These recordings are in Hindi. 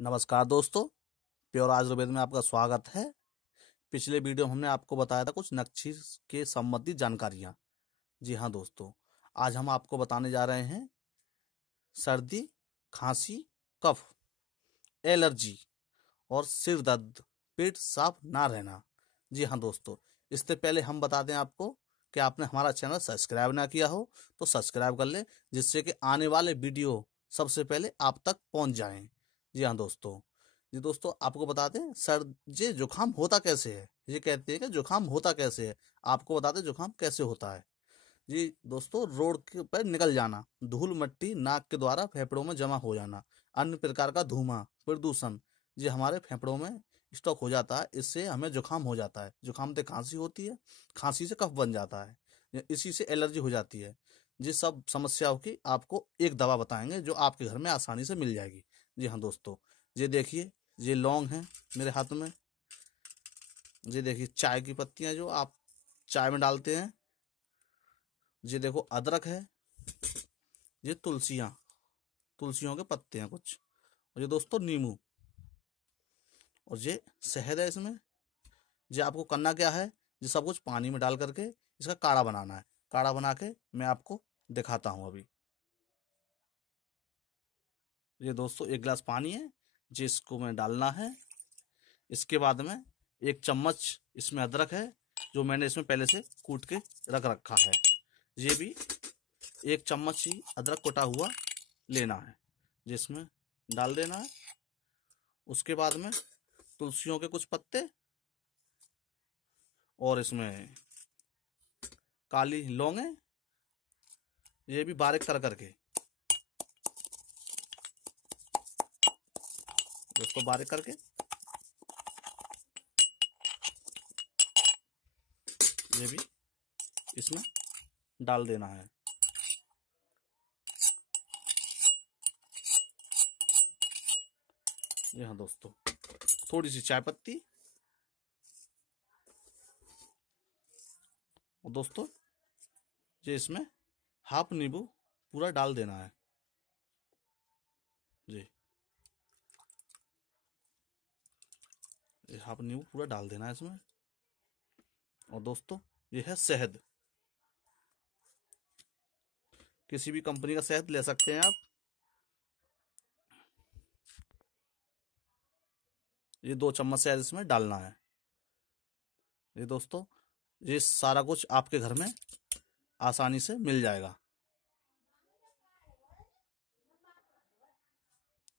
नमस्कार दोस्तों, प्योर आयुर्वेद में आपका स्वागत है। पिछले वीडियो में हमने आपको बताया था कुछ नक्षी के संबंधी जानकारियां। जी हाँ दोस्तों, आज हम आपको बताने जा रहे हैं सर्दी, खांसी, कफ, एलर्जी और सिर दर्द, पेट साफ ना रहना। जी हाँ दोस्तों, इससे पहले हम बता दें आपको कि आपने हमारा चैनल सब्सक्राइब ना किया हो तो सब्सक्राइब कर लें, जिससे कि आने वाले वीडियो सबसे पहले आप तक पहुंच जाएं। जी हाँ दोस्तों, जी दोस्तों, आपको बता दें ये जुकाम होता कैसे है। ये कहते हैं कि जुकाम होता कैसे है, आपको बता दें जुकाम कैसे होता है। जी दोस्तों, रोड के पर निकल जाना, धूल मिट्टी नाक के द्वारा फेफड़ों में जमा हो जाना, अन्य प्रकार का धुआं, प्रदूषण, ये हमारे फेफड़ों में स्टॉक हो जाता है। इससे हमें जुकाम हो जाता है। जुकाम से खांसी होती है, खांसी से कफ बन जाता है, इसी से एलर्जी हो जाती है। जिस सब समस्याओं की आपको एक दवा बताएंगे जो आपके घर में आसानी से मिल जाएगी। जी हाँ दोस्तों, ये देखिए, ये लौंग है मेरे हाथ में। ये देखिए चाय की पत्तियां जो आप चाय में डालते हैं। ये देखो अदरक है। ये तुलसियों के पत्ते हैं कुछ। और ये दोस्तों नींबू, और ये शहद है इसमें। ये आपको करना क्या है, ये सब कुछ पानी में डाल करके इसका काढ़ा बनाना है। काढ़ा बना के मैं आपको दिखाता हूँ अभी। ये दोस्तों एक गिलास पानी है, जिसको मैं डालना है। इसके बाद में एक चम्मच इसमें अदरक है, जो मैंने इसमें पहले से कूट के रख रखा है। ये भी एक चम्मच ही अदरक कुटा हुआ लेना है, जिसमें डाल देना है। उसके बाद में तुलसियों के कुछ पत्ते, और इसमें काली लौंग है, ये भी बारीक कर करके दोस्तों बारीक करके ये भी इसमें डाल देना है। ये हाँ दोस्तों, थोड़ी सी चाय पत्ती, और दोस्तों ये इसमें हाफ नींबू पूरा डाल देना है। जी, ये हाफ नींबू पूरा डाल देना है इसमें। और दोस्तों ये है शहद, किसी भी कंपनी का शहद ले सकते हैं आप। ये 2 चम्मच शहद इसमें डालना है। ये दोस्तों, ये सारा कुछ आपके घर में आसानी से मिल जाएगा।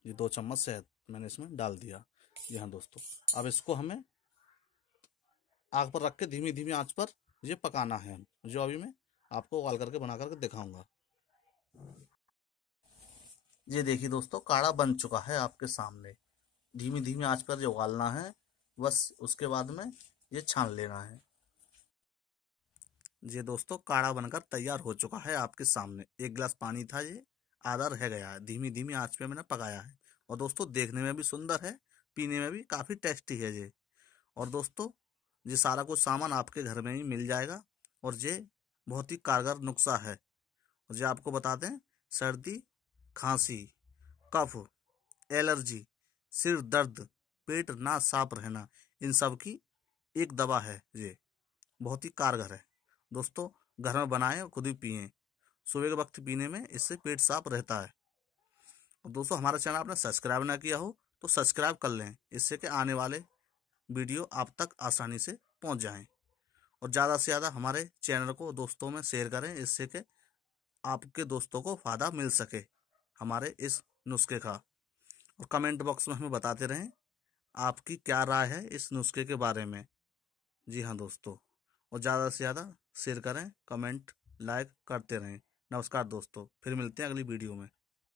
ये 2 चम्मच शहद मैंने इसमें डाल दिया। जी हाँ दोस्तों, अब इसको हमें आग पर रख के धीमी धीमी आंच पर ये पकाना है, जो अभी मैं आपको उबाल करके बना करके दिखाऊंगा। ये देखिए दोस्तों, काढ़ा बन चुका है आपके सामने। धीमी धीमी आंच पर जो उबालना है, बस उसके बाद में ये छान लेना है। ये दोस्तों काढ़ा बनकर तैयार हो चुका है आपके सामने। एक गिलास पानी था, ये आधा रह गया है। धीमी धीमी आंच पे मैंने पकाया है। और दोस्तों देखने में भी सुंदर है, पीने में भी काफ़ी टेस्टी है ये। और दोस्तों ये सारा कुछ सामान आपके घर में ही मिल जाएगा, और ये बहुत ही कारगर नुस्खा है। और ये आपको बता दें, सर्दी, खांसी, कफ, एलर्जी, सिर दर्द, पेट ना साफ रहना, इन सब की एक दवा है। ये बहुत ही कारगर है दोस्तों। घर में बनाएं और खुद ही पिएं। सुबह के वक्त पीने में इससे पेट साफ रहता है। और दोस्तों हमारा चैनल आपने सब्सक्राइब ना किया हो तो सब्सक्राइब कर लें, इससे कि आने वाले वीडियो आप तक आसानी से पहुंच जाएं। और ज़्यादा से ज़्यादा हमारे चैनल को दोस्तों में शेयर करें, इससे कि आपके दोस्तों को फ़ायदा मिल सके हमारे इस नुस्खे का। और कमेंट बॉक्स में हमें बताते रहें आपकी क्या राय है इस नुस्खे के बारे में। जी हाँ दोस्तों, और ज़्यादा से ज़्यादा शेयर करें, कमेंट लाइक करते रहें। नमस्कार दोस्तों, फिर मिलते हैं अगली वीडियो में।